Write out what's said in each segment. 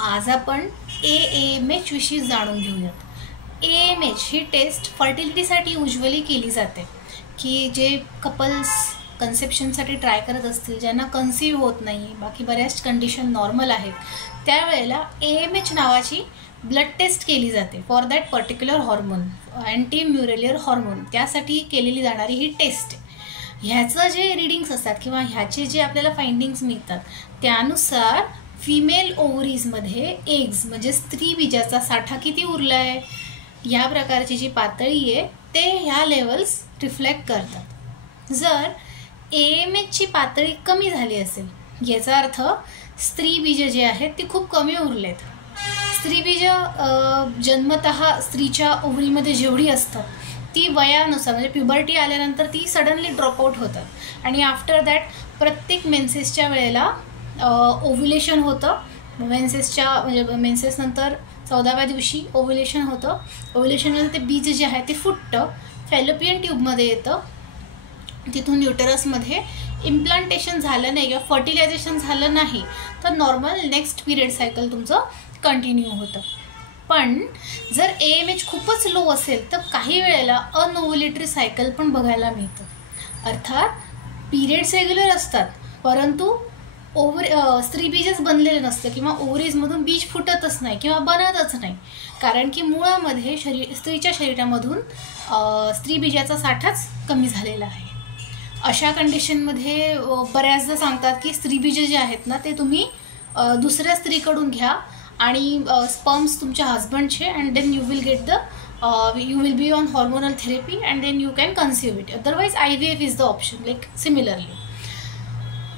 आज आपण AMH विषयी जाणून घेऊयात. AMH ही टेस्ट फर्टिलिटीसाठी युजली केली जाते, की जे कपल्स कन्सेप्शनसाठी ट्राय करत असतील, ज्यांना कन्सीव्ह होत नाही, बाकी बऱ्याच कंडिशन नॉर्मल आहेत, त्यावेळेला AMH नावाची ब्लड टेस्ट केली जाते for that particular hormone, anti mullerian hormone. त्यासाठी केलेली जाणारी ही टेस्ट. ह्याचं जे रिडिंग्स असतात किंवा ह्याचे जे आपल्याला फाइंडिंग्स मिळतात त्यानुसार फिमेल ओव्हरीजमध्ये एग्ज म्हणजे स्त्री बीजाचा साठा किती उरला आहे, ह्या प्रकारची जी पातळी आहे ते ह्या लेवल्स रिफ्लेक्ट करतात. जर AMHची पातळी कमी झाली असेल, याचा अर्थ स्त्री बीज जे आहेत ती खूप कमी उरलेत. स्त्री बीज जन्मतः स्त्रीच्या ओव्हरीमध्ये जेवढी असतात ती वयानुसार म्हणजे प्युबर्टी आल्यानंतर ती सडनली ड्रॉपआउट होतात आणि आफ्टर दॅट प्रत्येक मेन्सेसच्या वेळेला ओव्युलेशन होतं. मेन्सेसच्या म्हणजे मेन्सेसनंतर 14व्या दिवशी ओव्युलेशन होतं. ओव्युलेशननंतर ते बीज जे आहे ते फुटतं, फॅलोपियन ट्यूबमध्ये येतं. तिथून यूटरसमध्ये इम्प्लांटेशन झालं नाही किंवा फर्टिलायझेशन झालं नाही तर नॉर्मल नेक्स्ट पिरियड सायकल तुमचं कंटिन्यू होतं. पण जर AMH खूपच लो असेल तर काही वेळेला अनओव्युलेटरी सायकल पण बघायला मिळतं. अर्थात पिरियड्स रेग्युलर असतात परंतु स्त्री बीजच बनलेलं नसतं किंवा ओव्हरीजमधून बीज फुटतच नाही किंवा बनतच नाही, कारण की मुळामध्ये स्त्रीच्या शरीरामधून स्त्री बीजाचा साठाच कमी झालेला आहे. अशा कंडिशनमध्ये बऱ्याचदा सांगतात की स्त्री बीज जे आहेत ना ते तुम्ही दुसऱ्या स्त्रीकडून घ्या आणि स्पर्म्स तुमच्या हजबंडचे and then you will be on hormonal therapy and then you can conceive it. Otherwise IVF is the option like similarly.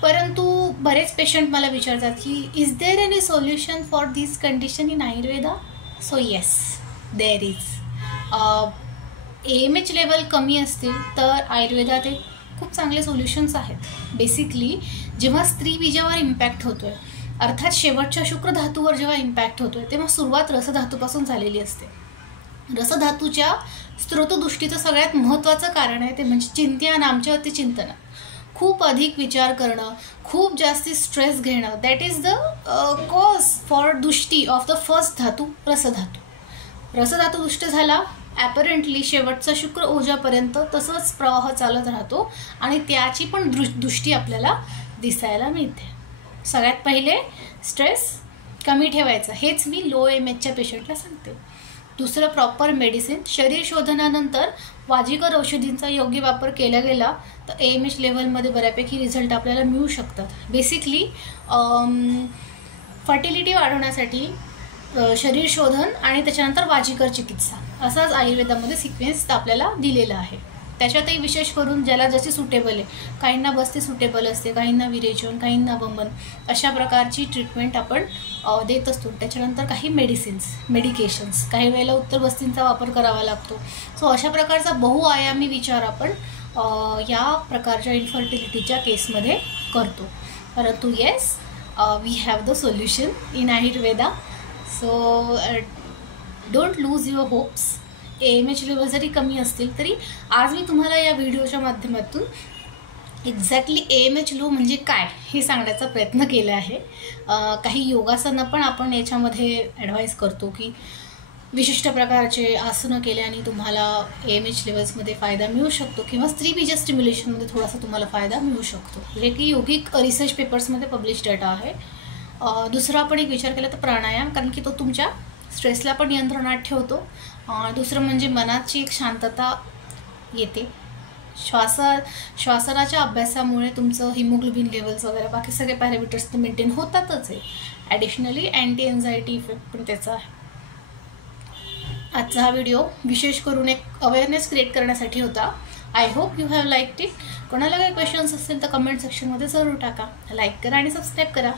परंतु बरेच पेशंट मला विचारतात की is there any solution for this condition in Ayurveda? So yes, there is. AMH level कमी असतील तर आयुर्वेदात एक खूप चांगले सोल्युशन्स आहेत. बेसिकली जेव्हा स्त्री बीजावर इम्पॅक्ट होतो आहे, अर्थात शेवटच्या शुक्रधातूवर जेव्हा इम्पॅक्ट होतो आहे तेव्हा सुरुवात रसधातूपासून झालेली असते. रसधातूच्या स्त्रोतदृष्टीचं सगळ्यात महत्त्वाचं कारण आहे ते म्हणजे चिंत्या नामच्यावरती चिंतन. खूप अधिक विचार करणं, खूप जास्ती स्ट्रेस घेणं, that is the cause for दुष्टी ऑफ द फर्स्ट धातू रसधातू. रसधातू दुष्ट झाला ॲपरंटली शेवटचा शुक्र ओजापर्यंत तसंच प्रवाह चालत राहतो आणि त्याची पण दुष्टी आपल्याला दिसायला मिळते. सगळ्यात पहिले स्ट्रेस कमी ठेवायचा, हेच मी लो AMHच्या पेशंटला सांगते. दुसरं प्रॉपर मेडिसिन. शरीर शोधनानंतर वाजिकर औषधींचा योग्य वापर केला गेला तर AMH लेवलमध्ये बऱ्यापैकी रिझल्ट आपल्याला मिळू शकतात. बेसिकली फर्टिलिटी वाढवण्यासाठी शरीर शोधन आणि त्याच्यानंतर वाजिकर चिकित्सा असाच आयुर्वेदामध्ये सिक्वेन्स आपल्याला दिलेला आहे. त्याच्यातही विशेष करून ज्याला जशी सुटेबल आहे, काहींना बस्ती सुटेबल असते, काहींना विरेचन, काहींना वमन, अशा प्रकारची ट्रीटमेंट आपण देत असतो. त्याच्यानंतर काही मेडिकेशन्स, काही वेळेला उत्तर बस्तींचा वापर करावा लागतो. सो अशा प्रकारचा बहुआयामी विचार आपण या प्रकारच्या इन्फर्टिलिटीच्या केसमध्ये करतो. परंतु yes, we have the solution in Ayurveda. So don't lose your hopes. AMH level जरी कमी असतील तरी आज मी तुम्हाला या व्हिडिओच्या माध्यमातून एक्झॅक्टली AMH लो म्हणजे काय हे सांगण्याचा प्रयत्न केला आहे. काही योगासनं पण आपण याच्यामध्ये ॲडवाईज करतो की विशिष्ट प्रकारचे आसनं केल्याने तुम्हाला AMH लेवल्समध्ये फायदा मिळू शकतो किंवा स्त्री बीज स्टिम्युलेशनमध्ये थोडासा तुम्हाला फायदा मिळू शकतो, जे की योगिक रिसर्च पेपर्समध्ये पब्लिश डेटा आहे. दुसरा आपण एक विचार केला तर प्राणायाम, कारण की तो तुमच्या स्ट्रेसला पण नियंत्रणात ठेवतो. दुसरं म्हणजे मनाची एक शांतता येते. श्वासनाच्या अभ्यासामुळे तुमचं हिमोग्लोबिन लेवल्स वगैरे बाकी सगळे पॅरामीटर्स ते मेंटेन होतातच आहे. ॲडिशनली अँटी एन्झायटी इफेक्ट पण त्याचा आहे. आजचा हा व्हिडिओ विशेष करून एक अवेअरनेस क्रिएट करण्यासाठी होता. I hope you have liked it. कोणाला काही क्वेश्चन्स असतील तर कमेंट सेक्शनमध्ये जरूर टाका. लाईक करा आणि सबस्क्राईब करा.